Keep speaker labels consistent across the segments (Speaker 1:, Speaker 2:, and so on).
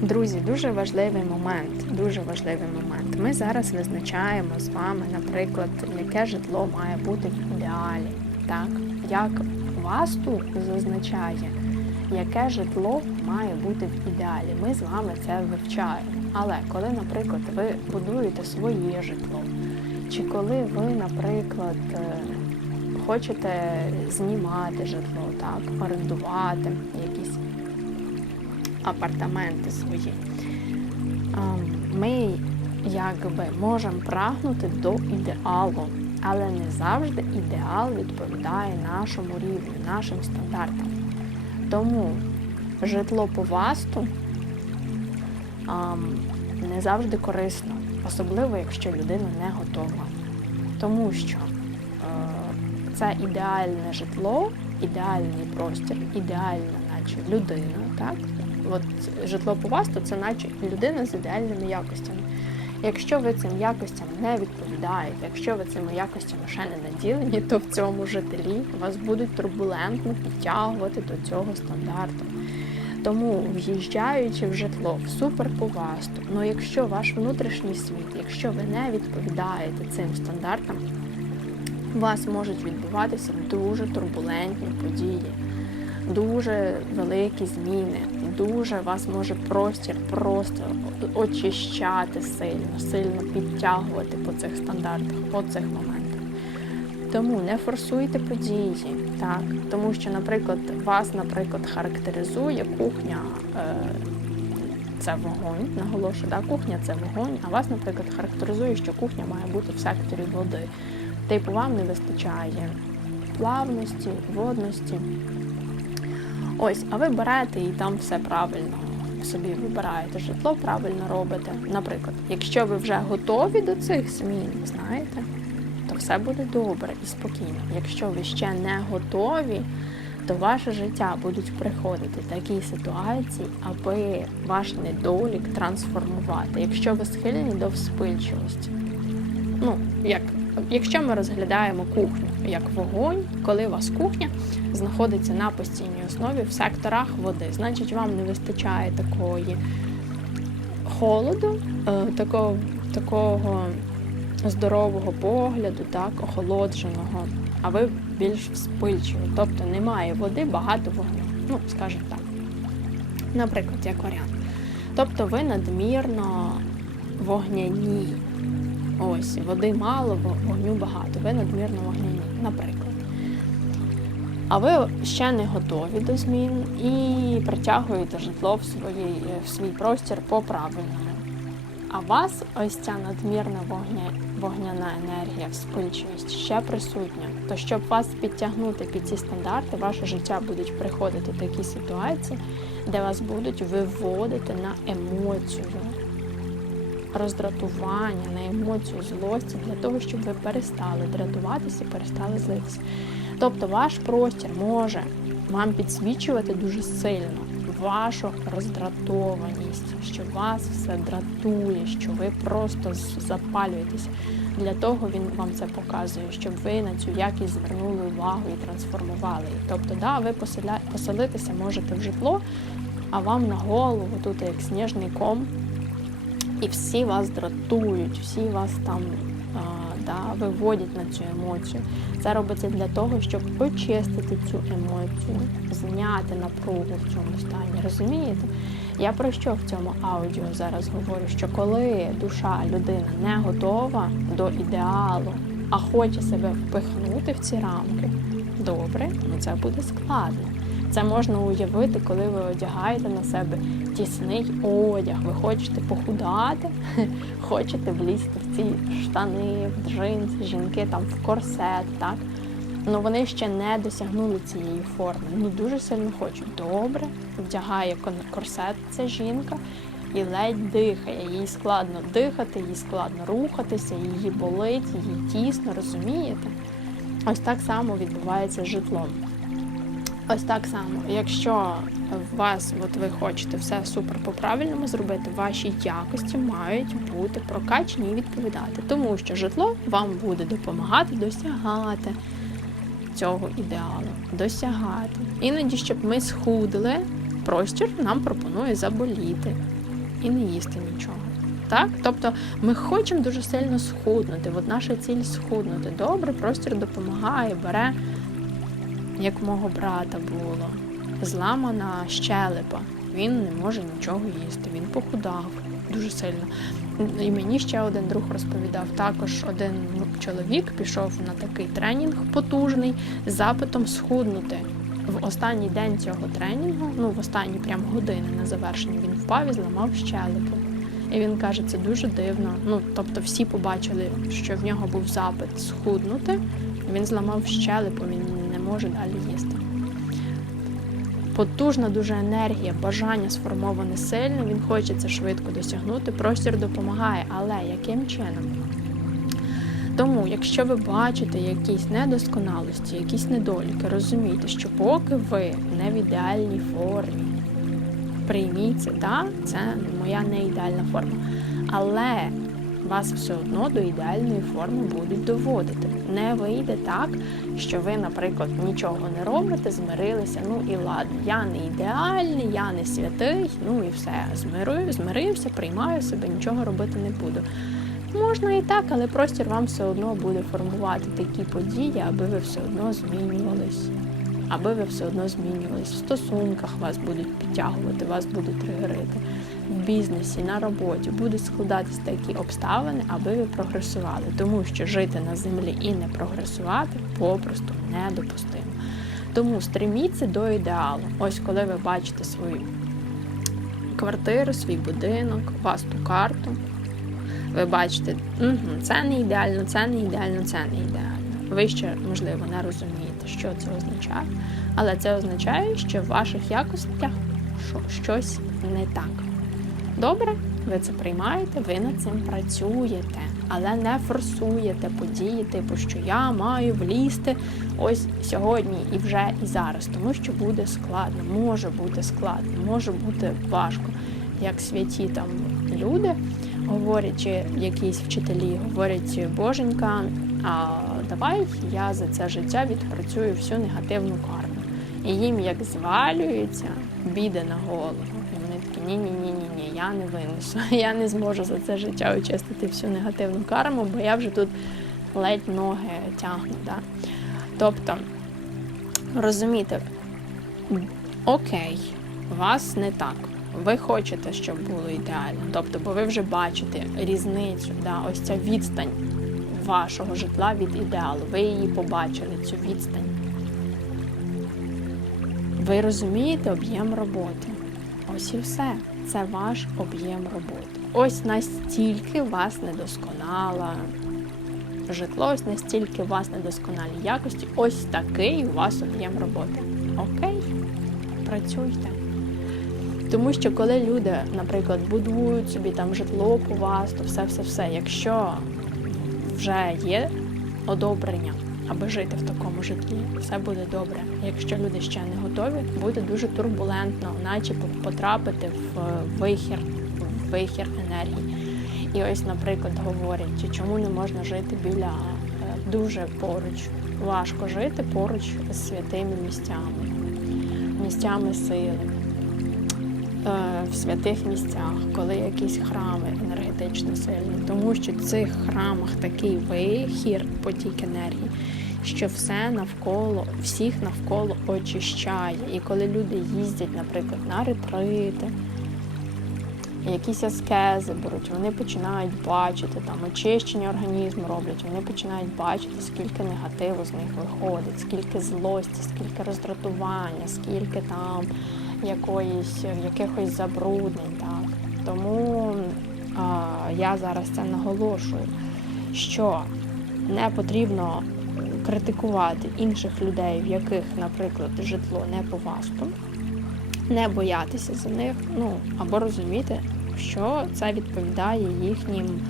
Speaker 1: Друзі, дуже важливий момент. Дуже важливий момент. Ми зараз визначаємо з вами, наприклад, яке житло має бути в ідеалі. Так, як васту зазначає, яке житло має бути в ідеалі. Ми з вами це вивчаємо. Але коли, наприклад, ви будуєте своє житло, чи коли ви, наприклад, е, хочете знімати житло, так, орендувати апартаменти свої, ми якби можемо прагнути до ідеалу, але не завжди ідеал відповідає нашому рівню, нашим стандартам. Тому житло по васту не завжди корисно, особливо якщо людина не готова. Тому що е, це ідеальне житло, ідеальний простір, ідеальна, наче людина. Так? От житло по васту це наче людина з ідеальними якостями. Якщо ви цим якостям не відповідаєте, якщо ви цими якостями ще не наділені, то в цьому житлі вас будуть турбулентно підтягувати до цього стандарту. Тому, в'їжджаючи в житло в суперповасту, ну якщо ваш внутрішній світ, якщо ви не відповідаєте цим стандартам, у вас можуть відбуватися дуже турбулентні події, дуже великі зміни, дуже вас може простір просто очищати сильно, сильно підтягувати по цих стандартах, по цих моментах. Тому не форсуйте події, так тому що, наприклад, вас, наприклад, характеризує кухня. Е, це вогонь, наголошую, да, кухня це вогонь, а вас, наприклад, характеризує, що кухня має бути в секторі води. Типу, вам не вистачає плавності, водності. Ось, а ви берете і там все правильно собі вибираєте житло, правильно робите. Наприклад, якщо ви вже готові до цих змін, знаєте, то все буде добре і спокійно. Якщо ви ще не готові, то ваше життя будуть приходити такі ситуації, аби ваш недолік трансформувати. Якщо ви схильні до вспильчивості, ну як якщо ми розглядаємо кухню як вогонь, коли у вас кухня знаходиться на постійній основі в секторах води, значить вам не вистачає такої холоду, е, такого, такого здорового погляду, так, охолодженого, а ви більш вспильчиві. Тобто немає води, багато вогню. Ну, скажімо так. Наприклад, як варіант. Тобто ви надмірно вогняні. Ось, води мало, вогню багато, ви надмірно вогняні, наприклад. А ви ще не готові до змін і притягуєте житло в, своїй, в свій простір по правильному. А вас ось ця надмірна вогня, вогняна енергія, вспильчивість ще присутня. То щоб вас підтягнути під ці стандарти, ваше життя будуть приходити такі ситуації, де вас будуть виводити на емоцію роздратування, на емоцію злості для того, щоб ви перестали дратуватися, перестали злитися. Тобто ваш простір може вам підсвічувати дуже сильно вашу роздратованість, що вас все дратує, що ви просто запалюєтеся. Для того він вам це показує, щоб ви на цю якість звернули увагу і трансформували її. Тобто, да, ви поселя... поселитися можете в житло, а вам на голову тут як сніжний ком і всі вас дратують, всі вас там а, да, виводять на цю емоцію. Це робиться для того, щоб очистити цю емоцію, зняти напругу в цьому стані. Розумієте? Я про що в цьому аудіо зараз говорю? Що коли душа людини не готова до ідеалу, а хоче себе впихнути в ці рамки, добре, ну це буде складно. Це можна уявити, коли ви одягаєте на себе тісний одяг, ви хочете похудати, хочете влізти в ці штани, в джинси, жінки там в корсет, так? Ну вони ще не досягнули цієї форми. Ну дуже сильно хочуть. Добре, вдягає корсет ця жінка і ледь дихає. Їй складно дихати, їй складно рухатися, її болить, їй тісно, розумієте? Ось так само відбувається з житлом. Ось так само, якщо вас, от ви хочете все супер по-правильному зробити, ваші якості мають бути прокачені і відповідати, тому що житло вам буде допомагати досягати цього ідеалу, досягати. Іноді, щоб ми схудли, простір нам пропонує заболіти. і не їсти нічого. Так? Тобто ми хочемо дуже сильно схуднути. От наша ціль схуднути. Добре, простір допомагає, бере, як мого брата було, зламана щелепа. Він не може нічого їсти, він похудав дуже сильно. І мені ще один друг розповідав. Також один чоловік пішов на такий тренінг потужний з запитом схуднути. В останній день цього тренінгу, ну в останні прям години на завершенні, він впав і зламав щелепу. І він каже, це дуже дивно. Ну, тобто всі побачили, що в нього був запит схуднути. Він зламав щелепу, він може далі їсти. Потужна дуже енергія, бажання сформоване сильно, він хоче це швидко досягнути. Простір допомагає, але яким чином? Тому, якщо ви бачите якісь недосконалості, якісь недоліки, розумійте, що поки ви не в ідеальній формі, прийміть це, да, це моя не ідеальна форма. Але вас все одно до ідеальної форми будуть доводити. Не вийде так, що ви, наприклад, нічого не робите, змирилися. Ну і ладно, я не ідеальний, я не святий, ну і все, змирую, змирився, приймаю себе, нічого робити не буду. Можна і так, але простір вам все одно буде формувати такі події, аби ви все одно змінювались. Аби ви все одно змінювались. В стосунках вас будуть підтягувати, вас будуть тригерити. В бізнесі, на роботі будуть складатись такі обставини, аби ви прогресували. Тому що жити на землі і не прогресувати попросту недопустимо. Тому стреміться до ідеалу. Ось коли ви бачите свою квартиру, свій будинок, вас ту карту. Ви бачите, угу, це не ідеально, це не ідеально, це не ідеально. Ви ще, можливо, не розумієте, що це означає, але це означає, що в ваших якостях щось не так. Добре, ви це приймаєте, ви над цим працюєте, але не форсуєте події, типу, що я маю влізти ось сьогодні і вже і зараз, тому що буде складно, може бути складно, може бути важко. Як святі там люди говорять, чи якісь вчителі говорять, боженька, а давай я за це життя відпрацюю всю негативну карму. І їм як звалюється біди на голову. І вони такі ні-ні-ні, ні ні я не винесу. Я не зможу за це життя очистити всю негативну карму, бо я вже тут ледь ноги тягну. Да? Тобто, розумієте, окей, вас не так. Ви хочете, щоб було ідеально. Тобто, бо ви вже бачите різницю, да, ось ця відстань вашого житла від ідеалу. Ви її побачили, цю відстань. Ви розумієте об'єм роботи. Ось і все. Це ваш об'єм роботи. Ось настільки у вас недосконала житло, ось настільки у вас недосконалі якості, ось такий у вас об'єм роботи. Окей? Працюйте. Тому що коли люди, наприклад, будують собі там житло по вас, то все-все-все, якщо вже є одобрення, аби жити в такому житлі, все буде добре. Якщо люди ще не готові, буде дуже турбулентно, наче потрапити в вихір, в вихір енергії. І ось, наприклад, говорять, чи чому не можна жити біля дуже поруч. Важко жити поруч з святими місцями, місцями сили. В святих місцях, коли якісь храми енергетично сильні, тому що в цих храмах такий вихір, потік енергії, що все навколо, всіх навколо очищає. І коли люди їздять, наприклад, на ретрити, якісь аскези беруть, вони починають бачити там очищення організму роблять, вони починають бачити, скільки негативу з них виходить, скільки злості, скільки роздратування, скільки там якоїсь якихось забруднень. Так. Тому а, я зараз це наголошую, що не потрібно критикувати інших людей, в яких, наприклад, житло не по васту, не боятися за них, ну або розуміти, що це відповідає їхнім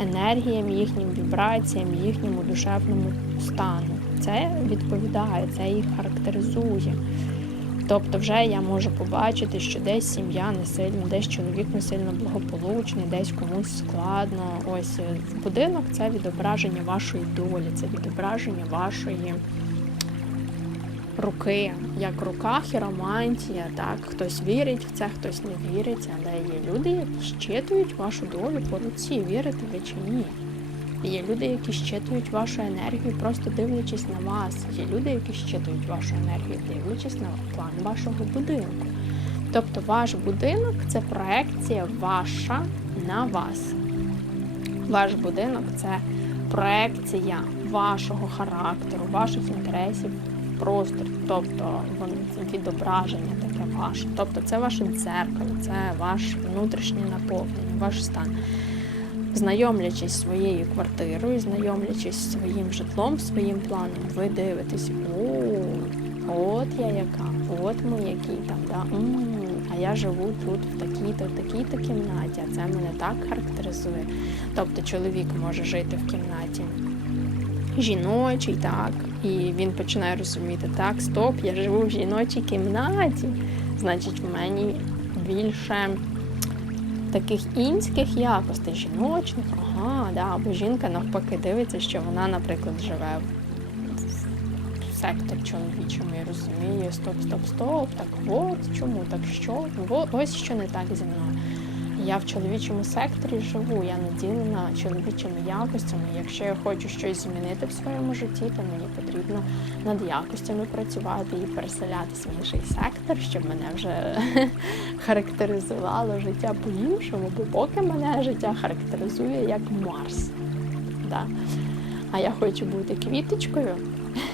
Speaker 1: енергіям, їхнім вібраціям, їхньому душевному стану. Це відповідає, це їх характеризує. Тобто, вже я можу побачити, що десь сім'я не сильно, десь чоловік не сильно благополучний, десь комусь складно. Ось будинок це відображення вашої долі, це відображення вашої руки, як рука хіромантія, так хтось вірить в це, хтось не вірить, але є люди, які щитують вашу долю по руці, вірите ви чи ні. Є люди, які щитують вашу енергію, просто дивлячись на вас. Є люди, які щитують вашу енергію, дивлячись на план вашого будинку. Тобто ваш будинок це проекція ваша на вас. Ваш будинок це проекція вашого характеру, ваших інтересів простір. Тобто це відображення таке ваше. Тобто це ваше дзеркало, це ваш внутрішнє наповнення, ваш стан. Знайомлячись своєю квартирою, знайомлячись своїм житлом, своїм планом, ви дивитесь, о, от я яка, от ми які там, да? а я живу тут в такій-то, в такій-то кімнаті, а це мене так характеризує. Тобто чоловік може жити в кімнаті жіночій, так, і він починає розуміти, так, стоп, я живу в жіночій кімнаті, значить, в мені більше таких інських якостей, жіночних, ага, да, або жінка навпаки дивиться, що вона, наприклад, живе в секторі чоловічому і розуміє, стоп, стоп, стоп, так от чому, так що, ось що не так зі мною. Я в чоловічому секторі живу, я наділена чоловічими якостями. Якщо я хочу щось змінити в своєму житті, то мені потрібно над якостями працювати і переселятися в інший сектор, щоб мене вже характеризувало життя по-іншому, бо поки мене життя характеризує як Марс. Да. А я хочу бути квіточкою,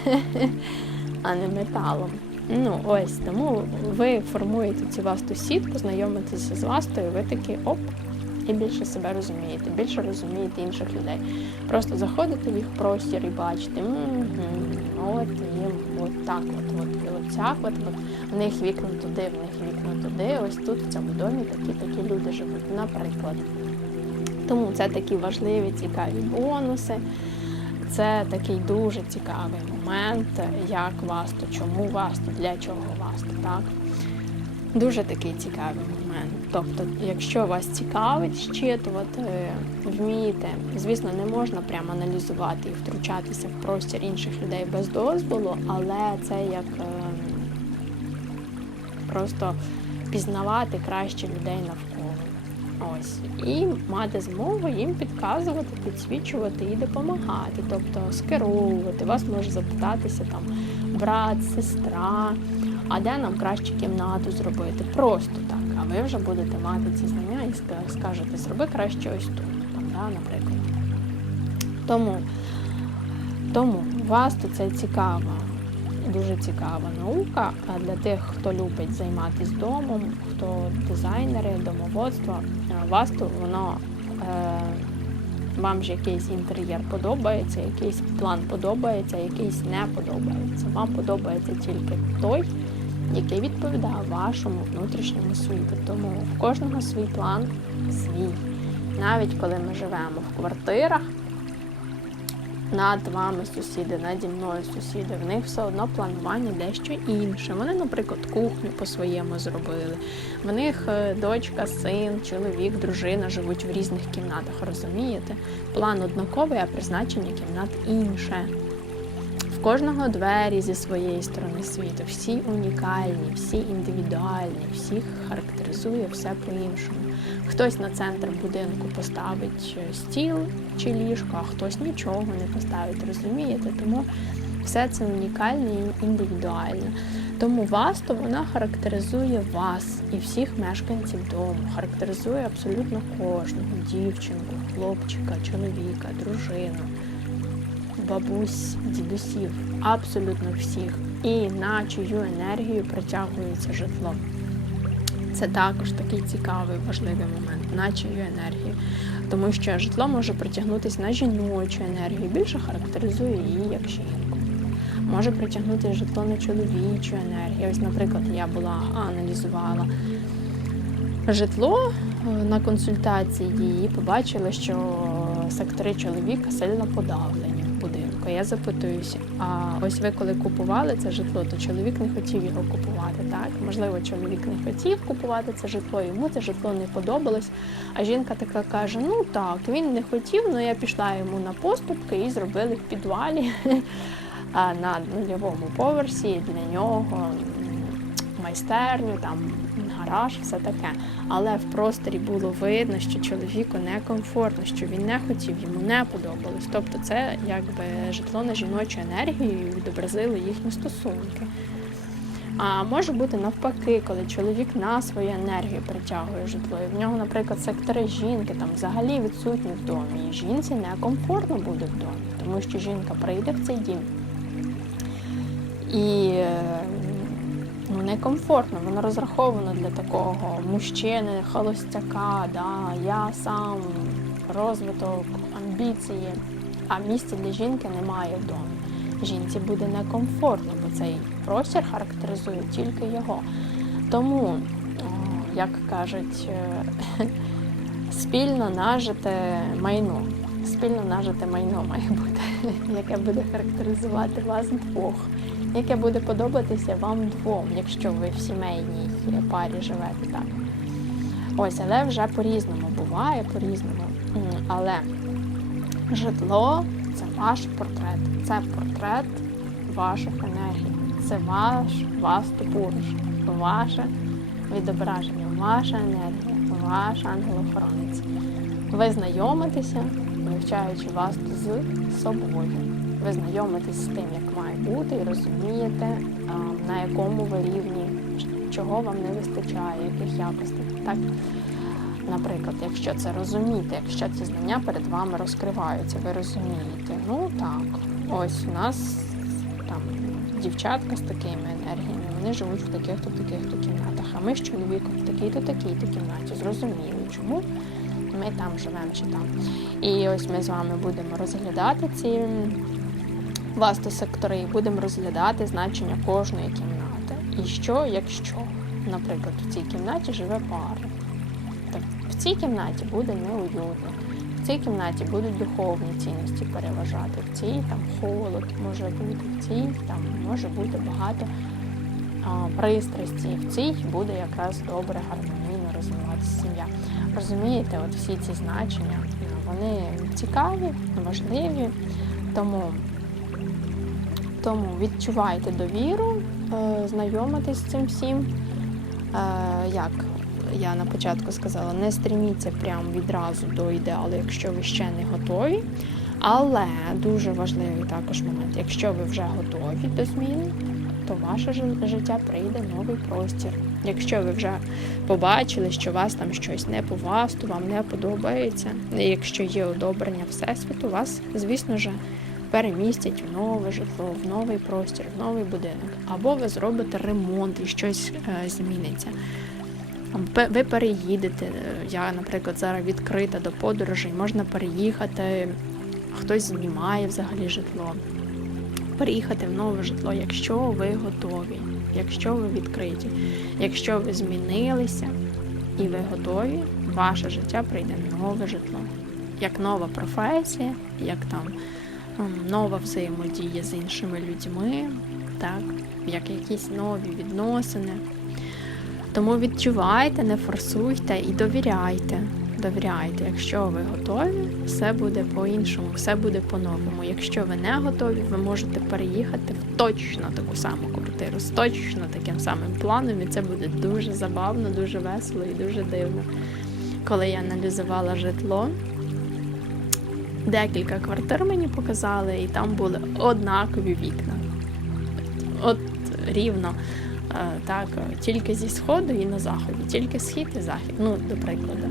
Speaker 1: а не металом. Ну, ось тому ви формуєте цю васту сітку, знайомитеся з вастою, ви такі оп, і більше себе розумієте, більше розумієте інших людей. Просто заходите в їх простір і бачите, «Мгм, от їм от так, от, от, і от цяк, от, от, в них вікна туди, в них вікна туди, ось тут в цьому домі такі такі люди живуть, наприклад. Тому це такі важливі, цікаві бонуси. Це такий дуже цікавий момент, як васту, чому васту, для чого васту, так? Дуже такий цікавий момент. Тобто, якщо вас цікавить щитувати, вмієте, звісно, не можна прямо аналізувати і втручатися в простір інших людей без дозволу, але це як е, просто пізнавати краще людей навколо. Ось і мати змогу їм підказувати, підсвічувати і допомагати, тобто скеровувати. Вас може запитатися там брат, сестра, а де нам краще кімнату зробити? Просто так. А ви вже будете мати ці знання і скажете, зроби краще ось тут, там, да, наприклад. Тому, тому васту це цікава, дуже цікава наука. Для тих, хто любить займатися домом, хто дизайнери, домоводство, е, васту, воно е, вам ж якийсь інтер'єр подобається, якийсь план подобається, якийсь не подобається. Вам подобається тільки той, який відповідає вашому внутрішньому світу. Тому в кожного свій план свій. Навіть коли ми живемо в квартирах, над вами сусіди, наді мною сусіди, в них все одно планування дещо інше. Вони, наприклад, кухню по-своєму зробили. В них е, дочка, син, чоловік, дружина живуть в різних кімнатах, розумієте? План однаковий, а призначення кімнат інше. Кожного двері зі своєї сторони світу, всі унікальні, всі індивідуальні, всіх характеризує все по-іншому. Хтось на центр будинку поставить е, стіл чи ліжко, а хтось нічого не поставить, розумієте? Тому все це унікальне і індивідуальне. Тому вас то вона характеризує вас і всіх мешканців дому, характеризує абсолютно кожного дівчинку, хлопчика, чоловіка, дружину бабусь, дідусів, абсолютно всіх, і на чию енергію притягується житло. Це також такий цікавий, важливий момент, на чию енергію. Тому що житло може притягнутися на жіночу енергію, більше характеризує її як жінку. Може притягнути житло на чоловічу енергію. Ось, наприклад, я була аналізувала житло е, на консультації її, побачила, що сектори чоловіка сильно подавлені в. Я запитуюся, а ось ви коли купували це житло, то чоловік не хотів його купувати, так? Можливо, чоловік не хотів купувати це житло, йому це житло не подобалось. А жінка така каже: ну так, він не хотів, але я пішла йому на поступки і зробили в підвалі на нульовому поверсі для нього майстерню, там гараж, все таке. Але в просторі було видно, що чоловіку некомфортно, що він не хотів, йому не подобалось. Тобто, це якби житло на жіночу енергію і відобразило їхні стосунки. А може бути навпаки, коли чоловік на свою енергію притягує житло. І в нього, наприклад, сектори жінки там взагалі відсутні в домі. І жінці некомфортно буде в домі, тому що жінка прийде в цей дім. І е, ну, некомфортно, воно розраховано для такого мужчини, холостяка, да, я сам, розвиток, амбіції. А місця для жінки немає в домі. Жінці буде некомфортно, бо цей простір характеризує тільки його. Тому, як кажуть, е, спільно нажите майно. Спільно нажите майно має бути, яке буде характеризувати вас двох, яке буде подобатися вам двом, якщо ви в сімейній парі живете так. Ось, але вже по-різному буває, по-різному. Але житло це ваш портрет, це портрет ваших енергій, це ваш ваступуруш, ваше відображення, ваша енергія, ваш ангел-охоронець. Ви знайомитеся, вивчаючи вас з собою. Ви знайомитесь з тим, як має бути, і розумієте, на якому ви рівні, чого вам не вистачає, яких якостей. Так? Наприклад, якщо це розуміти, якщо ці знання перед вами розкриваються, ви розумієте, ну так, ось у нас там дівчатка з такими енергіями, вони живуть в таких-то, таких-то кімнатах, а ми з чоловіком в такій-то, такій-то кімнаті. Зрозуміли, чому ми там живемо чи там. І ось ми з вами будемо розглядати ці вастосектори і будемо розглядати значення кожної кімнати. І що, якщо, наприклад, в цій кімнаті живе пара. Так, в цій кімнаті буде неуютно, в цій кімнаті будуть духовні цінності переважати, в цій там холод може бути, в цій там може бути багато а, пристрасті, в цій буде якраз добре, гармонійно розвиватися сім'я. Розумієте, от всі ці значення вони цікаві, важливі, тому, тому відчувайте довіру, е, знайомитесь з цим всім. Е, як я на початку сказала, не стріміться прямо відразу до ідеалу, якщо ви ще не готові. Але дуже важливий також момент, якщо ви вже готові до змін, то ваше життя прийде новий простір. Якщо ви вже побачили, що вас там щось не по васту, вам не подобається, якщо є одобрення Всесвіту, вас, звісно ж, перемістять в нове житло, в новий простір, в новий будинок. Або ви зробите ремонт і щось е, зміниться. Ви переїдете. Е, Я, наприклад, зараз відкрита до подорожей, можна переїхати, хтось знімає взагалі житло. Переїхати в нове житло, якщо ви готові, якщо ви відкриті, якщо ви змінилися і ви готові, ваше життя прийде нове житло. Як нова професія, як там нова взаємодія з іншими людьми, так, як якісь нові відносини. Тому відчувайте, не форсуйте і довіряйте. Довіряйте, якщо ви готові, все буде по-іншому, все буде по-новому. Якщо ви не готові, ви можете переїхати в точно таку саму квартиру з точно таким самим планом, і це буде дуже забавно, дуже весело і дуже дивно. Коли я аналізувала житло, декілька квартир мені показали, і там були однакові вікна. От рівно. Е, Так, тільки зі сходу і на заході, тільки схід і захід, ну, до прикладу.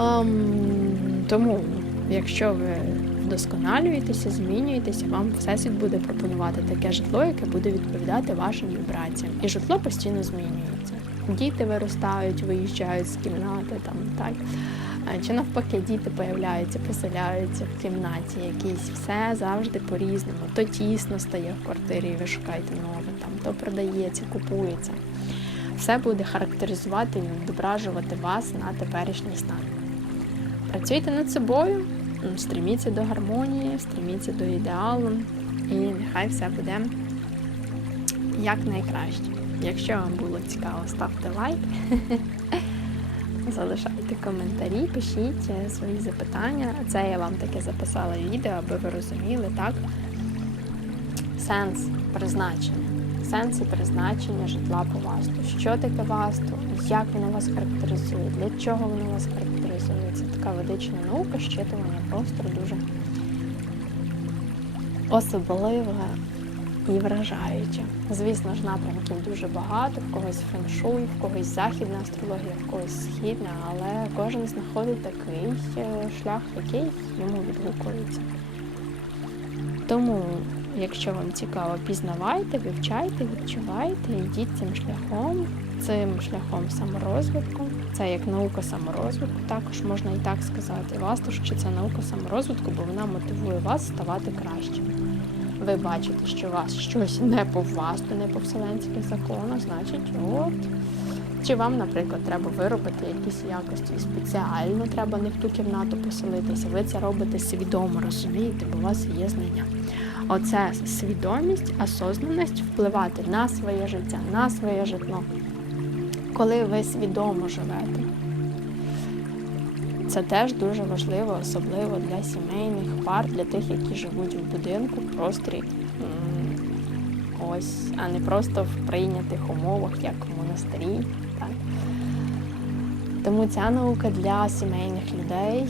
Speaker 1: Ем, тому, якщо ви вдосконалюєтеся, змінюєтеся, вам всесвіт буде пропонувати таке житло, яке буде відповідати вашим вібраціям. І житло постійно змінюється. Діти виростають, виїжджають з кімнати, там так. Чи навпаки, діти появляються, поселяються в кімнаті якійсь. Все завжди по-різному. То тісно стає в квартирі, і ви шукаєте нове, там, то продається, купується. Все буде характеризувати і відображувати вас на теперішній стан. Працюйте над собою, стріміться до гармонії, стріміться до ідеалу, і нехай все буде як найкраще. Якщо вам було цікаво, ставте лайк, залишайте коментарі, пишіть е, свої запитання. Це я вам таке записала відео, аби ви розуміли, так? сенс призначення. Сенс і призначення житла по васту. Що таке васту? Як воно вас характеризує? Для чого воно вас характеризує? Це така ведична наука, щитування простору дуже особливе і вражаюче. Звісно ж, напрямків дуже багато, в когось феншуй, в когось західна астрологія, в когось східна, але кожен знаходить такий е, шлях, який йому відгукується. Тому, якщо вам цікаво, пізнавайте, вивчайте, відчувайте, йдіть цим шляхом, цим шляхом саморозвитку. Це як наука саморозвитку, також можна і так сказати. Васту, що це наука саморозвитку, бо вона мотивує вас ставати кращим. Ви бачите, що у вас щось не по васту, не по вселенських законах, значить, от. Чи вам, наприклад, треба виробити якісь якості спеціально, треба не в ту кімнату поселитися. Ви це робите свідомо, розумієте, бо у вас є знання. Оце свідомість, осознаність впливати на своє життя, на своє житло. Коли ви свідомо живете. Це теж дуже важливо, особливо для сімейних пар, для тих, які живуть в будинку, в просторі. Ось, а не просто в прийнятих умовах, як в монастирі. Так? Тому ця наука для сімейних людей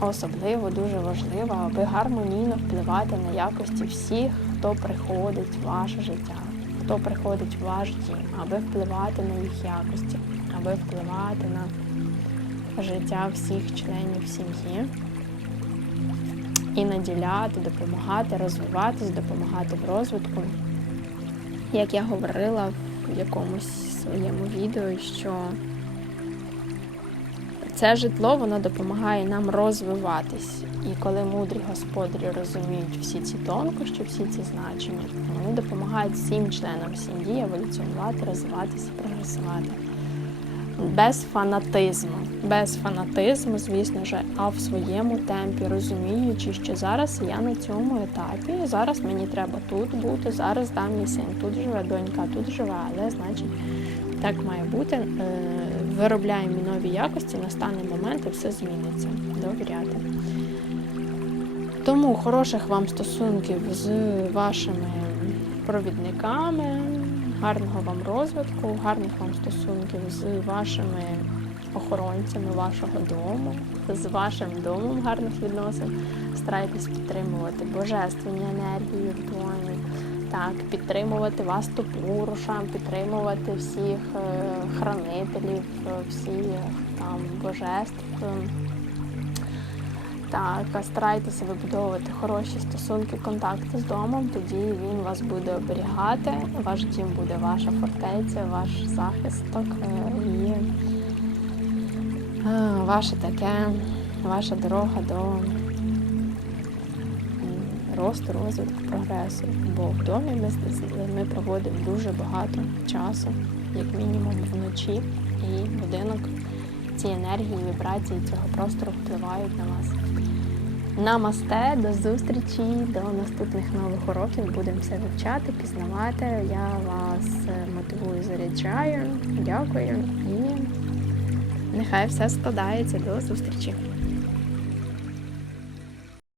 Speaker 1: особливо дуже важлива, аби гармонійно впливати на якості всіх, хто приходить в ваше життя, хто приходить в ваш дім, аби впливати на їх якості, аби впливати на життя всіх членів сім'ї і наділяти, допомагати розвиватись, допомагати в розвитку. Як я говорила в якомусь своєму відео, що це житло воно допомагає нам розвиватись. І коли мудрі господарі розуміють всі ці тонкощі, всі ці значення, вони допомагають всім членам сім'ї еволюціонувати, розвиватися, прогресувати без фанатизму. Без фанатизму, звісно ж, а в своєму темпі, розуміючи, що зараз я на цьому етапі, зараз мені треба тут бути, зараз да, мій син тут живе, донька тут живе, але значить так має бути. Е, Виробляємо нові якості, настане момент і все зміниться. Довіряти. Тому хороших вам стосунків з вашими провідниками, гарного вам розвитку, гарних вам стосунків з вашими охоронцями вашого дому, з вашим домом гарних відносин. Старайтесь підтримувати божественні енергії в домі, так, підтримувати вас топурушам, підтримувати всіх е, хранителів, е, всіх там божеств. Так, старайтеся вибудовувати хороші стосунки, контакти з домом, тоді він вас буде оберігати, ваш дім буде ваша фортеця, ваш захисток е, і е, ваше таке, ваша дорога до росту, розвитку, прогресу. Бо в домі ми, ми проводимо дуже багато часу, як мінімум вночі, і будинок, ці енергії, вібрації цього простору впливають на вас. Намасте, до зустрічі, до наступних нових уроків. Будемо все вивчати, пізнавати. Я вас е, мотивую, заряджаю. Дякую і нехай все складається. До зустрічі!